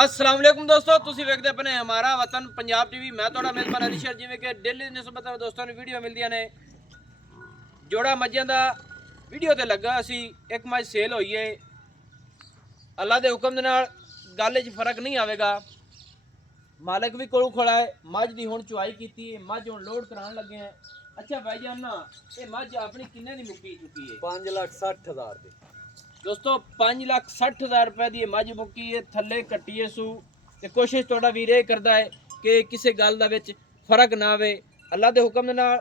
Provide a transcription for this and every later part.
अस्सलाम वालेकुम दोस्तों, तुसी वेखदे अपने हमारा वतन पंजाब टीवी। मैं थोड़ा मेजबान अली शर जिवें कि डेली निस्बत दोस्तों ने वीडियो मिलदियां ने। जोड़ा मज्जां दा वीडियो ते लगा असी एक मज सेल होई है। अल्लाह दे हुक्म दे नाल गल च फर्क नहीं आवेगा। मालिक भी कोल खड़ा है। मज दी हुण चुआई कीती है, मज हुण लोड कराने लगे हैं। अच्छा भाईजान ना ये मज अपनी किन्ने दी मुक्की चुकी है? 5,60,000 दी दोस्तों 5,60,000 रुपए की मझ मुक्की है। थले कट्टीए सू ते कोशिश थोड़ा वीर ये करता है कि किसी गल दा विच फर्क ना आवे। अल्लाह दे हुक्म दे नाल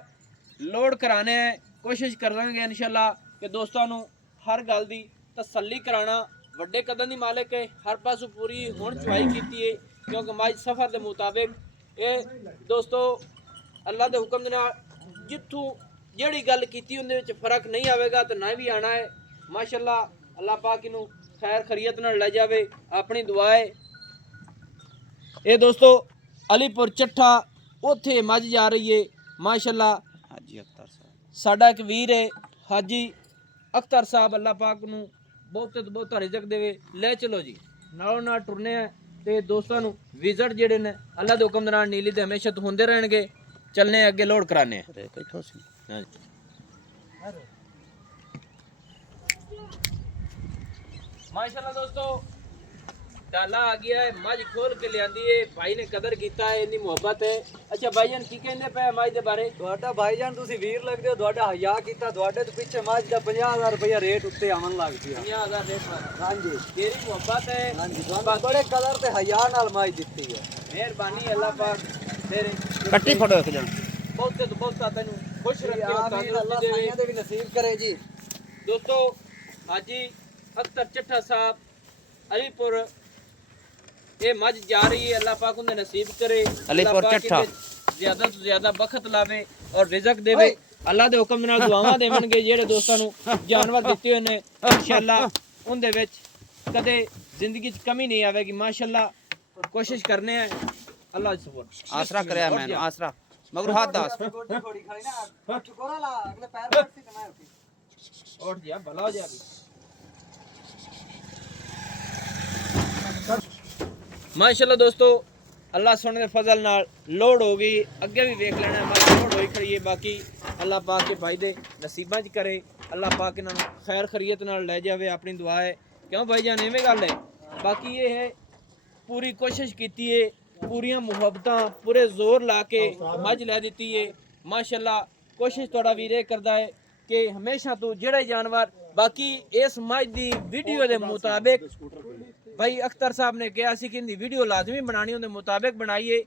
लोड कराने हैं। कोशिश करांगे इंशाल्लाह कि दोस्तों नू हर गल दी तसल्ली कराना। वड्डे कदम दी मालिक है, हर पासों पूरी हुण चुआई कीती है क्योंकि मझ सफर दे मुताबिक ये दोस्तों अल्लाह दे हुक्म दे नाल जित्थों जेड़ी गल कीती उंदे विच फर्क नहीं आवेगा तो ना भी आना है। माशाअल्लाह अल्लाह पाक इनू खैर खरीयत नाल ले जावे, अपनी दुआ है। ये दोस्तों अलीपुर चट्ठा उत्थे मझ जा रही है। माशाअल्लाह हाजी अख्तर साहब साडा एक वीर है हाजी अख्तर साहब, अल्लाह पाक नू बहुत तो बहुत रिज़क देवे। ले चलो जी नालों नाल टुरने हैं ते दोस्तों नू विजिट जेडे ने अल्लाह दे हुक्म दे नाल नीली ते हमेशा तो होंदे रहणगे। चलने अगे लोड कराने हैं। माशाल्लाह दोस्तों डाला आ गया है, मज खोल के लियांदी है। भाई ने कदर कीता है, इन्नी मोहब्बत है। अच्छा भाईजान की कहंदे पे मज दे बारे? ਤੁਹਾਡਾ ਭਾਈਜਾਨ ਤੁਸੀਂ ਵੀਰ ਲੱਗਦੇ ਹੋ, ਤੁਹਾਡਾ ਹਯਾ ਕੀਤਾ, ਤੁਹਾਡੇ ਤੋਂ ਪਿੱਛੇ ਮੱਝ ਦਾ 50,000 ਰੁਪਇਆ ਰੇਟ ਉੱਤੇ ਆਉਣ ਲੱਗ ਪਿਆ। 50,000 रेट पर ਹਾਂਜੀ तेरी मोहब्बत है। ਹਾਂਜੀ ਤੁਹਾਨੂੰ ਬੜੇ ਕਦਰ ਤੇ ਹਯਾ ਨਾਲ ਮੱਝ ਦਿੱਤੀ ਹੈ। मेहरबानी अल्लाह पाक तेरे ਕੱਟੀ ਫੜੋ ਇੱਕ ਜਣ बहुत तो बहुत तेन खुश रखे और ਆਮੀਨ ਅੱਲਾਹ तंदुरुस्ती ਸਾਈਆਂ देवे। ਦੇ ਵੀ ਨਸੀਬ ਕਰੇ ਜੀ। दोस्तों हाजी अख्तर चट्ठा साहब अलीपुर ये मज जा रही है। अल्लाह पाक उन्हें नसीब करे, अलीपुर चट्ठा ज्यादा तो ज्यादा बखत लावे और रिज़क देवे। अल्लाह दे हुक्म नाल दुआवां देवणगे जेड़े दोस्तां नू जानवर दित्ते होए ने इंशाअल्लाह उनदे विच कदे जिंदगी च कमी नहीं आवेगी। माशाअल्लाह कोशिश करने हैं अल्लाह सपोर्ट आसरा करया मैं आसरा मगर हाथ दास ਗੋਡੀ ਖੋੜੀ ਖੜੀ ਨਾ ਠੁਕਰਾ ਲਾ ਅਗਲੇ ਪੈਰ ਰੱਖੀ ਤੇ ਮੈਂ ਉੱਠੀ और जा भला हो जा। माशाअल्लाह दोस्तों अल्लाह सोने के फजल नाल लोड हो गई। अगे भी वेख लेना हमारी लोड होई खड़ी है। बाकी अल्लाह पाक के फायदे नसीबां च करे, अल्लाह पाक इन्हां नूं खैर खरीयत नाल ले जावे। अपनी दुआ है क्यों भाईजान इवें गल है। बाकी ये है पूरी कोशिश कीती है, पूरियां मुहब्बतां पूरे जोर ला के मझ लै दित्ती है। माशाअल्लाह कोशिश थोड़ा वीर ये करदा है कि हमेशा तो जेड़े जानवर बाकी इस मझ दी वीडियो के मुताबिक भाई अख्तर साहब ने कहा सी कि वीडियो लाजमी बनानी उनके मुताबिक बनाइए।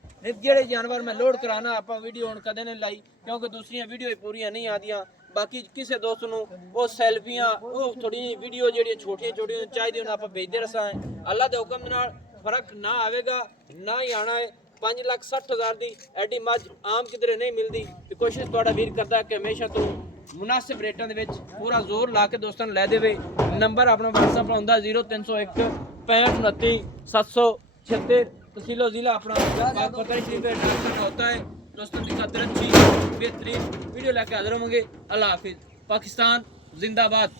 जेड़े जानवर मैं लोड कराना आप वीडियो हुण कदे नहीं लाई क्योंकि दूसरियां वीडियो पूरियां नहीं आदियां। बाकी किसी दोस्त नूं वो सैल्फियां वो थोड़ी वीडियो जेड़ी छोटियां छोटियां चाहिए आप भेजते रसा है। अल्लाह के हुक्म नाल फर्क ना आवेगा ना ही आना है। 5,60,000 की एडी मझ आम किधरे नहीं मिलती। तो कोशिश थोड़ा वीर करता है कि हमेशा तो मुनासिब रेटों के पूरा जोर ला के दोस्तों लै देवे। नंबर अपना व्हाट्सएप पर होंदा 0301 65 29 776। तहसीलो जिला अपना पता शरीफ एड्रेस होता है। दोस्तों की खातिर अच्छी बेहतरीन वीडियो लेके हाजिर होंगे। अल्लाह हाफिज़। पाकिस्तान जिंदाबाद।